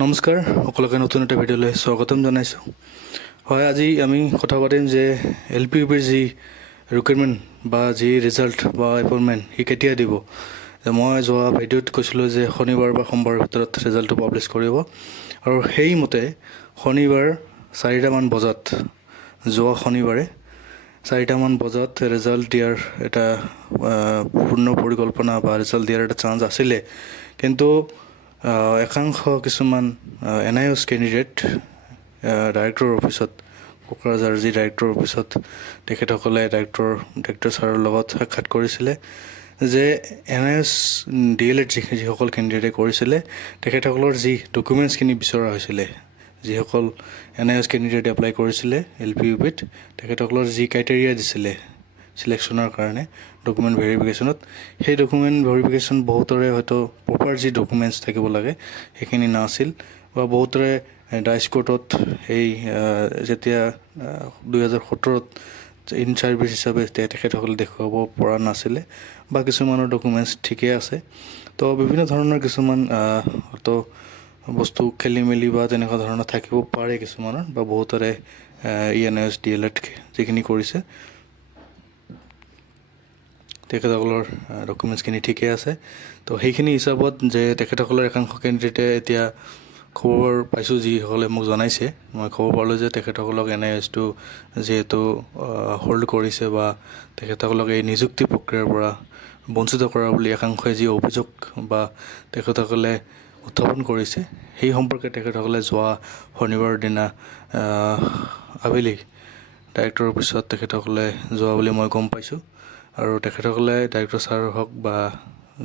নমস্কাৰ সকলোকে নতুন এটা ভিডিঅ'লৈ স্বাগতম জনাইছোঁ। হয়, আজি আমি কথা পাতিম যে এল পি ইউ পিৰ যি ৰিকুৱাৰমেণ্ট বা যি ৰিজাল্ট বা এপইণ্টমেণ্ট সি কেতিয়া দিব। মই যোৱা ভিডিঅ'ত কৈছিলোঁ যে শনিবাৰ বা সোমবাৰৰ ভিতৰত ৰিজাল্টটো পাব্লিছ কৰিব। আৰু সেইমতে শনিবাৰ চাৰিটামান বজাত, যোৱা শনিবাৰে চাৰিটামান বজাত ৰিজাল্ট দিয়াৰ এটা পূৰ্ণ পৰিকল্পনা বা ৰিজাল্ট দিয়াৰ এটা চান্স আছিলে। কিন্তু একাংশ কিছুমান N I S candidate director অফিচত কোকৰাঝাৰ যি ডাইৰেক্টৰ অফিচত তেখেতসকলে ডাইৰেক্টৰ ডাইৰেক্টৰ ছাৰৰ লগত সাক্ষাৎ কৰিছিলে যে N I S D El Ed যিসকল কেণ্ডিডেটে কৰিছিলে তেখেতসকলৰ যি ডকুমেণ্টছখিনি বিচৰা হৈছিলে যিসকল N I S candidate apply কৰিছিলে এল পি ইউ পিত তেখেতসকলৰ যি ক্ৰাইটেৰিয়া দিছিলে চিলেকশ্যনৰ কাৰণে ডকুমেণ্ট ভেৰিফিকেশ্যনত সেই ডকুমেণ্ট ভেৰিফিকেশ্যন বহুতৰে হয়তো প্ৰপাৰ যি ডকুমেণ্টছ থাকিব লাগে, সেইখিনি নাছিল বা বহুতৰে ডাইচ কোৰ্টত সেই যেতিয়া দুহেজাৰ সোতৰত ইন ছাৰ্ভিচ হিচাপে তেখেতসকলে দেখুৱাব পৰা নাছিলে বা কিছুমানৰ ডকুমেণ্টছ ঠিকেই আছে। তো বিভিন্ন ধৰণৰ কিছুমান হয়তো বস্তু খেলি মেলি বা তেনেকুৱা ধৰণৰ থাকিব পাৰে কিছুমানৰ বা বহুতৰে E N S D El Ed যিখিনি কৰিছে। তেখেতসকলৰ ডকুমেণ্টছখিনি ঠিকেই আছে। তো সেইখিনি হিচাপত যে তেখেতসকলৰ একাংশ কেণ্ডিডেটে এতিয়া খবৰ পাইছোঁ যিসকলে মোক জনাইছে, মই খবৰ পালোঁ যে তেখেতসকলক এন আই এছটো যিহেতু হোল্ড কৰিছে বা তেখেতসকলক এই নিযুক্তি প্ৰক্ৰিয়াৰ পৰা বঞ্চিত কৰা বুলি একাংশই যি অভিযোগ বা তেখেতসকলে উত্থাপন কৰিছে, সেই সম্পৰ্কে তেখেতসকলে যোৱা শনিবাৰৰ দিনা আবেলি ডাইৰেক্টৰ অফিচত তেখেতসকলে যোৱা বুলি মই গম পাইছোঁ। আৰু তেখেতসকলে ডাইৰেক্টৰ ছাৰ হওক বা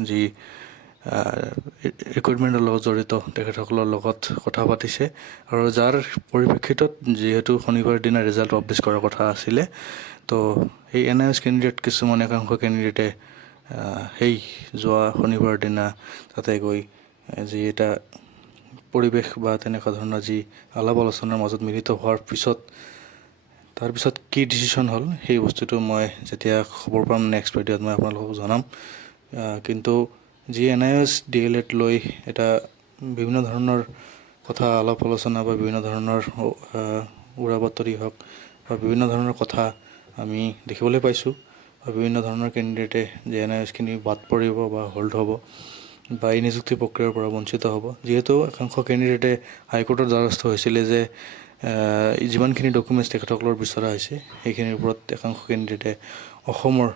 যি ৰিক্ৰুইটমেণ্টৰ লগত জড়িত তেখেতসকলৰ লগত কথা পাতিছে আৰু যাৰ পৰিপ্ৰেক্ষিতত যিহেতু শনিবাৰ দিনা ৰিজাল্ট পাব্লিছ কৰাৰ কথা আছিলে, তো সেই এন আই এছ কেণ্ডিডেট কিছুমান একাংশ কেণ্ডিডেটে সেই যোৱা শনিবাৰ দিনা তাতে গৈ যি এটা পৰিৱেশ বা তেনেকুৱা ধৰণৰ যি আলাপ আলোচনাৰ মাজত মিলিত হোৱাৰ পিছত তাৰপিছত কি ডিচিশ্যন হ'ল, সেই বস্তুটো মই যেতিয়া খবৰ পাম নেক্সট ভিডিঅ'ত মই আপোনালোকক জনাম। কিন্তু যি N I S D El Ed লৈ এটা বিভিন্ন ধৰণৰ কথা আলাপ আলোচনা বা বিভিন্ন ধৰণৰ উৰা বাতৰি হওক বা বিভিন্ন ধৰণৰ কথা আমি দেখিবলৈ পাইছোঁ বা বিভিন্ন ধৰণৰ কেণ্ডিডেটে যে এন আই এছখিনি বাদ পৰিব বা হোল্ড হ'ব বা এই নিযুক্তি প্ৰক্ৰিয়াৰ পৰা বঞ্চিত হ'ব। যিহেতু একাংশ কেণ্ডিডেটে হাইকোৰ্টৰ দ্বাৰস্থ হৈছিলে যে যিমানখিনি ডকুমেণ্টছ তেখেতসকলৰ বিচৰা হৈছে, সেইখিনিৰ ওপৰত একাংশ কেণ্ডিডেটে অসমৰ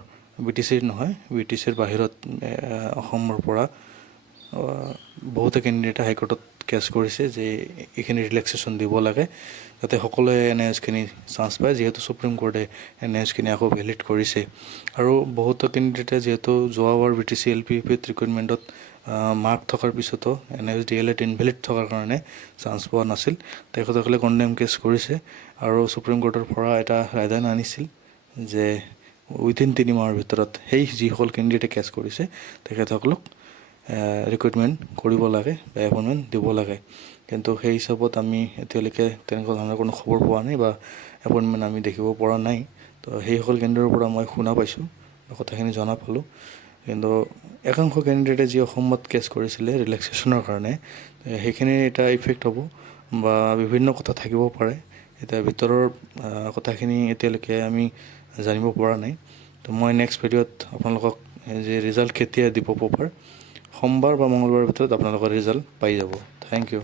বি নহয় বি বাহিৰত অসমৰ পৰা বহুতো কেণ্ডিডেটে হাইকোৰ্টত কেছ কৰিছে যে এইখিনি ৰিলেক্সেশ্যন দিব লাগে, যাতে সকলোৱে এন এছখিনি চান্স পায়, যিহেতু ছুপ্ৰিম কোৰ্টে এন এছখিনি আকৌ ভেলিড কৰিছে। আৰু বহুতো কেণ্ডিডেটে যিহেতু যোৱাবাৰ B T C L P পিত ৰিক্ৰুইটমেণ্টত মাৰ্ক থকাৰ পিছতো N S D El Ed invalid থকাৰ কাৰণে চান্স পোৱা নাছিল। তেখেতসকলে কণ্ডেম কেছ কৰিছে আৰু ছুপ্ৰিম কোৰ্টৰ পৰা এটা ৰায়দান আনিছিল যে উইদিন তিনি মাহৰ ভিতৰত সেই যিসকল কেণ্ডিডেটে কেছ কৰিছে, তেখেতসকলক ৰিক্ৰুইটমেণ্ট কৰিব লাগে বা এপইণ্টমেণ্ট দিব লাগে। কিন্তু সেই হিচাপত আমি এতিয়ালৈকে তেনেকুৱা ধৰণৰ কোনো খবৰ পোৱা নাই বা এপইণ্টমেণ্ট আমি দেখিব পৰা নাই। তো সেইসকল কেন্দ্ৰৰ পৰা মই শুনা পাইছোঁ, কথাখিনি জনা পালোঁ। কিন্তু একাংশ কেণ্ডিডেটে যি অসমত কেছ কৰিছিলে ৰিলেক্সেশ্যনৰ কাৰণে এ, সেইখিনিৰ এটা ইফেক্ট হ'ব বা বিভিন্ন কথা থাকিব পাৰে। এতিয়া ভিতৰৰ কথাখিনি এতিয়ালৈকে আমি জানিব পৰা নাই। তো মই নেক্সট ভিডিঅ'ত আপোনালোকক যে ৰিজাল্ট কেতিয়া দিব প্ৰপাৰ সোমবাৰ বা মঙলবাৰৰ ভিতৰত আপোনালোকৰ ৰিজাল্ট পাই যাব। Thank you